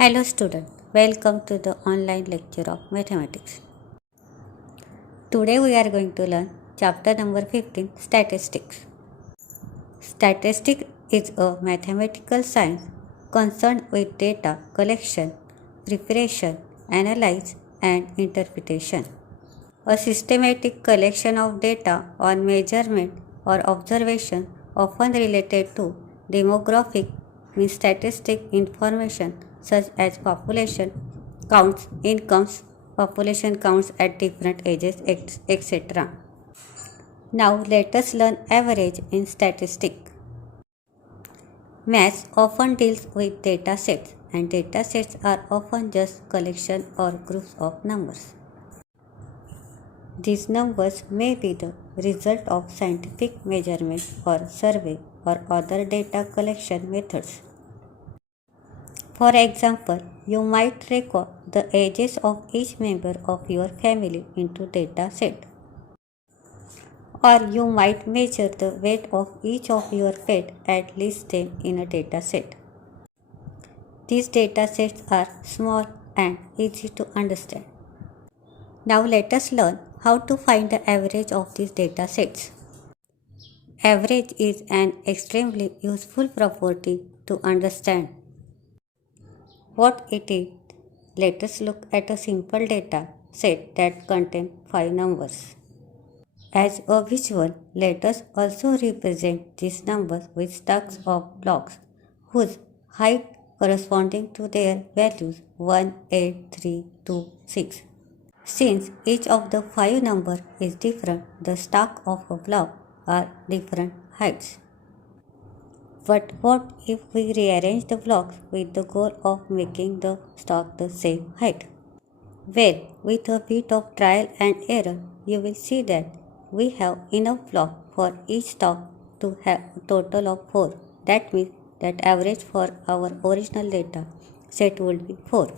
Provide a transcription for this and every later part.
Hello student, welcome to the online lecture of mathematics. Today we are going to learn chapter number 15, Statistics. Statistics is a mathematical science concerned with data collection, preparation, analysis and interpretation. A systematic collection of data on measurement or observation often related to demographic means statistic information such as population counts, incomes, population counts at different ages, etc. Now let us learn average in statistics. Math often deals with data sets and data sets are often just collection or groups of numbers. These numbers may be the result of scientific measurement or survey or other data collection methods. For example, you might record the ages of each member of your family into data set. Or you might measure the weight of each of your pet and list them in a data set. These data sets are small and easy to understand. Now let us learn how to find the average of these data sets. Average is an extremely useful property to understand what it is. Let us look at a simple data set that contains 5 numbers. As a visual, let us also represent these numbers with stacks of blocks whose height corresponding to their values 1, 8, 3, 2, 6. Since each of the 5 numbers is different, the stack of a block are different heights. But what if we rearrange the blocks with the goal of making the stack the same height? Well, with a bit of trial and error, you will see that we have enough blocks for each stack to have a total of 4. That means that average for our original data set would be 4.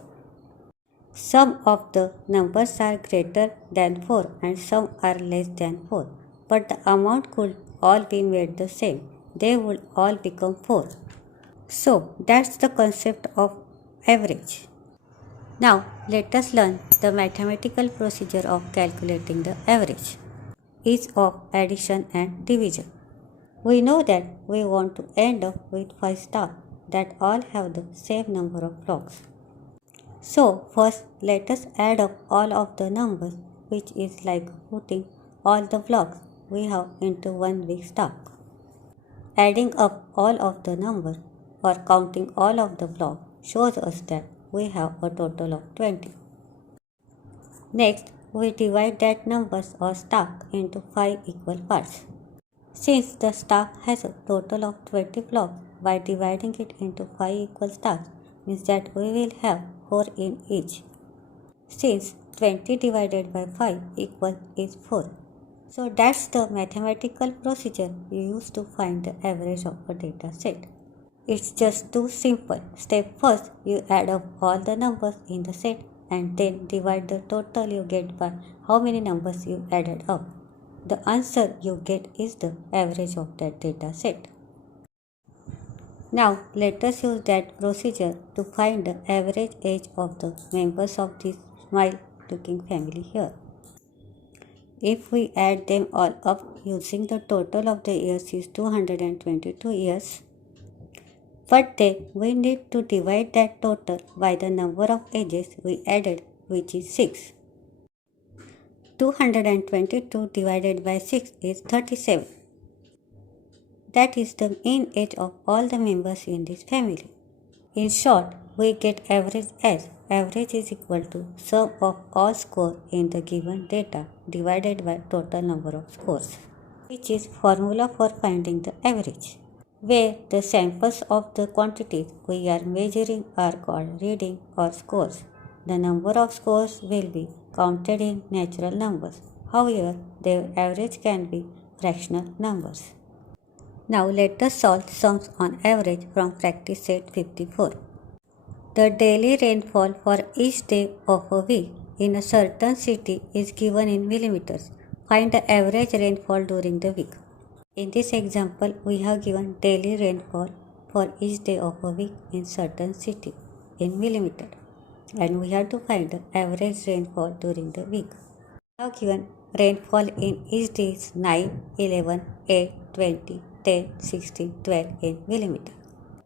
Some of the numbers are greater than 4 and some are less than 4, but the amount could all be made the same. They would all become 4. So that's the concept of average. Now let us learn the mathematical procedure of calculating the average. Is of addition and division. We know that we want to end up with 5 stars that all have the same number of blocks. So first let us add up all of the numbers, which is like putting all the blocks we have into one big stack. Adding up all of the numbers or counting all of the blocks shows us that we have a total of 20. Next, we divide that numbers or stack into 5 equal parts. Since the stack has a total of 20 blocks, by dividing it into 5 equal stacks means that we will have 4 in each. Since 20 divided by 5 equal is 4. So that's the mathematical procedure you use to find the average of a data set. It's just too simple. Step first, you add up all the numbers in the set and then divide the total you get by how many numbers you added up. The answer you get is the average of that data set. Now let us use that procedure to find the average age of the members of this smile looking family here. If we add them all up using the total of the years is 222 years, but then we need to divide that total by the number of ages we added, which is 6. 222 divided by 6 is 37. That is the mean age of all the members in this family. In short, we get average as average is equal to sum of all scores in the given data divided by total number of scores, which is formula for finding the average, where the samples of the quantities we are measuring are called reading or scores. The number of scores will be counted in natural numbers. However, their average can be fractional numbers. Now let us solve sums on average from practice set 54. The daily rainfall for each day of a week in a certain city is given in millimeters. Find the average rainfall during the week. In this example, we have given daily rainfall for each day of a week in certain city. in millimeter, and we have to find the average rainfall during the week. Now given rainfall in each day is 9, 11, 8, 20, 10, 16, 12 in millimeter.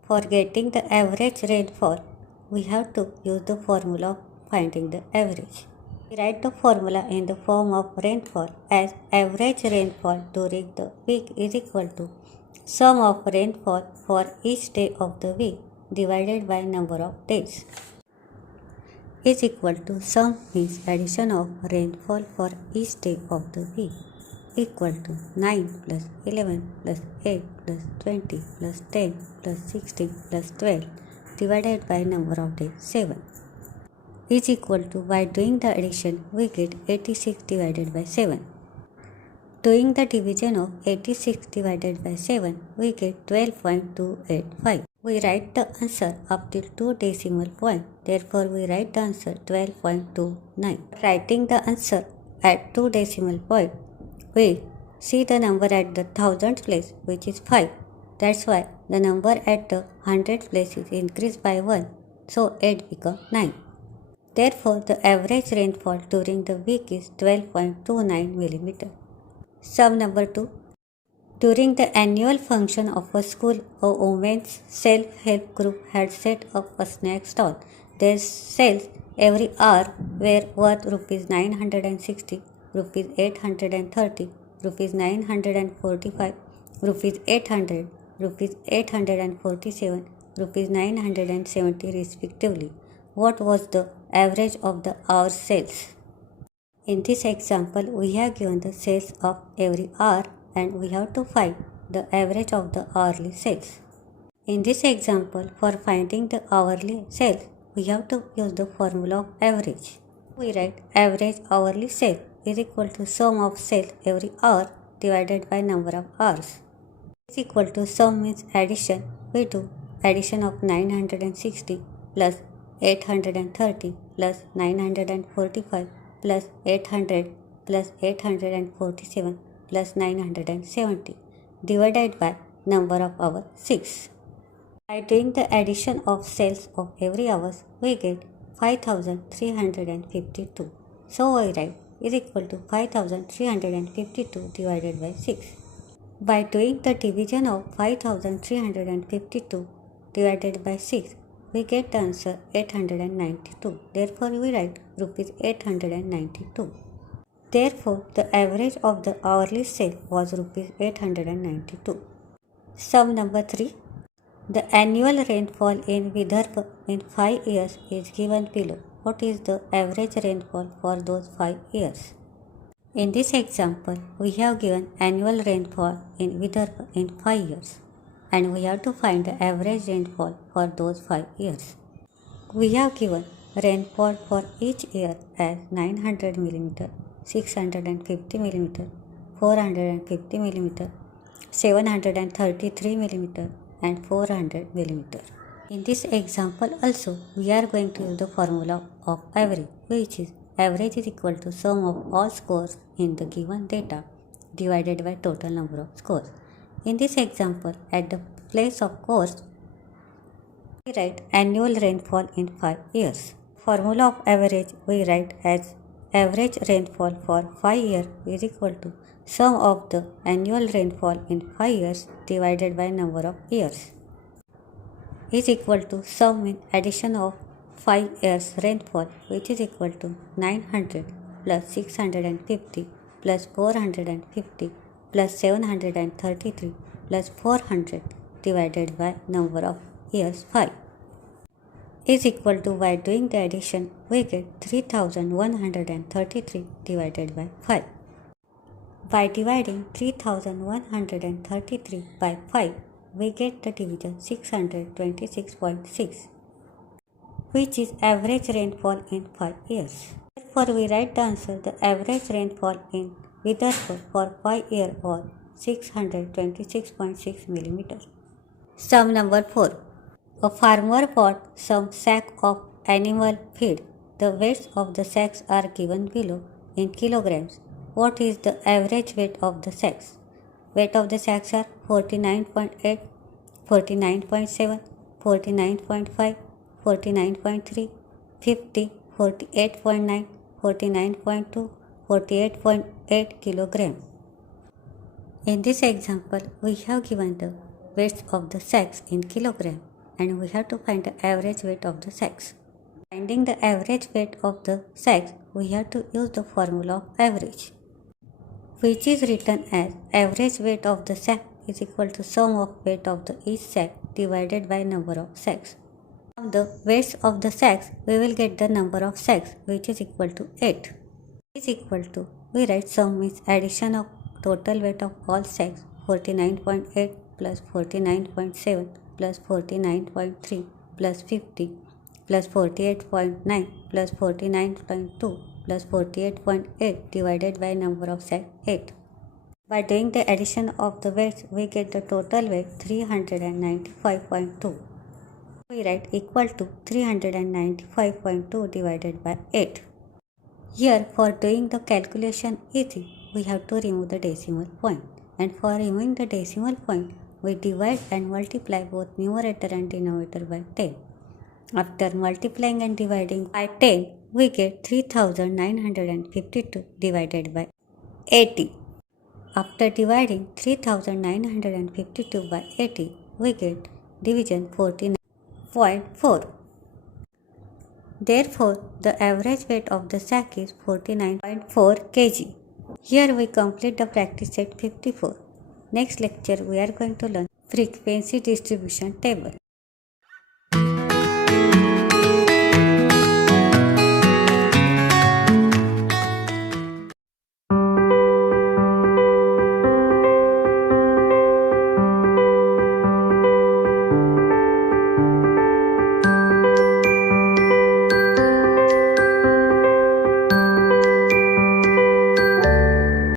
For getting the average rainfall, we have to use the formula of finding the average. We write the formula in the form of rainfall as average rainfall during the week is equal to sum of rainfall for each day of the week divided by number of days is equal to sum means addition of rainfall for each day of the week equal to 9 plus 11 plus 8 plus 20 plus 10 plus 16 plus 12 divided by number of days 7 is equal to, by doing the addition we get 86 divided by 7. Doing the division of 86 divided by 7 we get 12.285. We write the answer up till 2 decimal point, therefore we write the answer 12.29. Writing the answer at 2 decimal point, we see the number at the thousandth place which is 5. That's why the number at the hundredth place is increased by 1, so 8 becomes 9. Therefore, the average rainfall during the week is 12.29 millimeter. Sum number 2. During the annual function of a school, a women's self-help group had set up a snack stall. Their sales every hour were worth Rs 960, Rs 830, Rs 945, Rs 800, Rs 847, Rs 970 respectively. What was the average of the hour sales? In this example, we have given the sales of every hour and we have to find the average of the hourly sales. In this example, for finding the hourly sales, we have to use the formula of average. We write average hourly sale is equal to sum of sales every hour divided by number of hours. Is equal to sum means addition. We do addition of 960 plus 830 plus 945 plus 800 plus 847 plus 970 divided by number of hours 6. By doing the addition of sales of every hour, we get 5352. So I write is equal to 5352 divided by 6. By doing the division of 5352 divided by 6, we get the answer 892. Therefore, we write Rs 892. Therefore, the average of the hourly sale was Rs 892. Sum number 3. The annual rainfall in Vidarbha in 5 years is given below. What is the average rainfall for those 5 years? In this example, we have given annual rainfall in Vidarbha in 5 years, and we have to find the average rainfall for those 5 years. We have given rainfall for each year as 900 mm, 650 mm, 450 mm, 733 mm, and 400 mm. In this example also, we are going to use the formula of average, which is average is equal to sum of all scores in the given data divided by total number of scores. In this example, at the place of course, we write annual rainfall in 5 years. Formula of average we write as average rainfall for 5 years is equal to sum of the annual rainfall in 5 years divided by number of years is equal to sum in addition of 5 years rainfall, which is equal to 900 plus 650 plus 450 plus 733 plus 400 divided by number of years 5 is equal to, by doing the addition we get 3133 divided by 5. By dividing 3133 by 5, we get the division 626.6, which is average rainfall in 5 years. Therefore, we write the answer the average rainfall in Vidarbha for 5 years was 626.6 mm. Sum number 4. A farmer bought some sack of animal feed. The weights of the sacks are given below in kilograms. What is the average weight of the sacks? Weight of the sacks are 49.8, 49.7, 49.5, 49.3, 50, 48.9, 49.2, 48.8 kg. In this example, we have given the weights of the sacks in kilogram and we have to find the average weight of the sacks. Finding the average weight of the sacks, we have to use the formula of average, which is written as average weight of the sack is equal to sum of weight of the each sack divided by number of sacks. From the weights of the sacks, we will get the number of sacks, which is equal to 8. Is equal to, we write sum means addition of total weight of all sacks 49.8 plus 49.7 plus 49.3 plus 50 plus 48.9 plus 49.2 plus 48.8 divided by number of sacks 8. By doing the addition of the weights, we get the total weight 395.2. We write equal to 395.2 divided by 8. Here, for doing the calculation easy, we have to remove the decimal point. And for removing the decimal point, we divide and multiply both numerator and denominator by 10. After multiplying and dividing by 10, we get 3952 divided by 80. After dividing 3952 by 80, we get division 49.4. Therefore, the average weight of the sack is 49.4 kg. Here we complete the practice set 54. Next lecture we are going to learn frequency distribution table.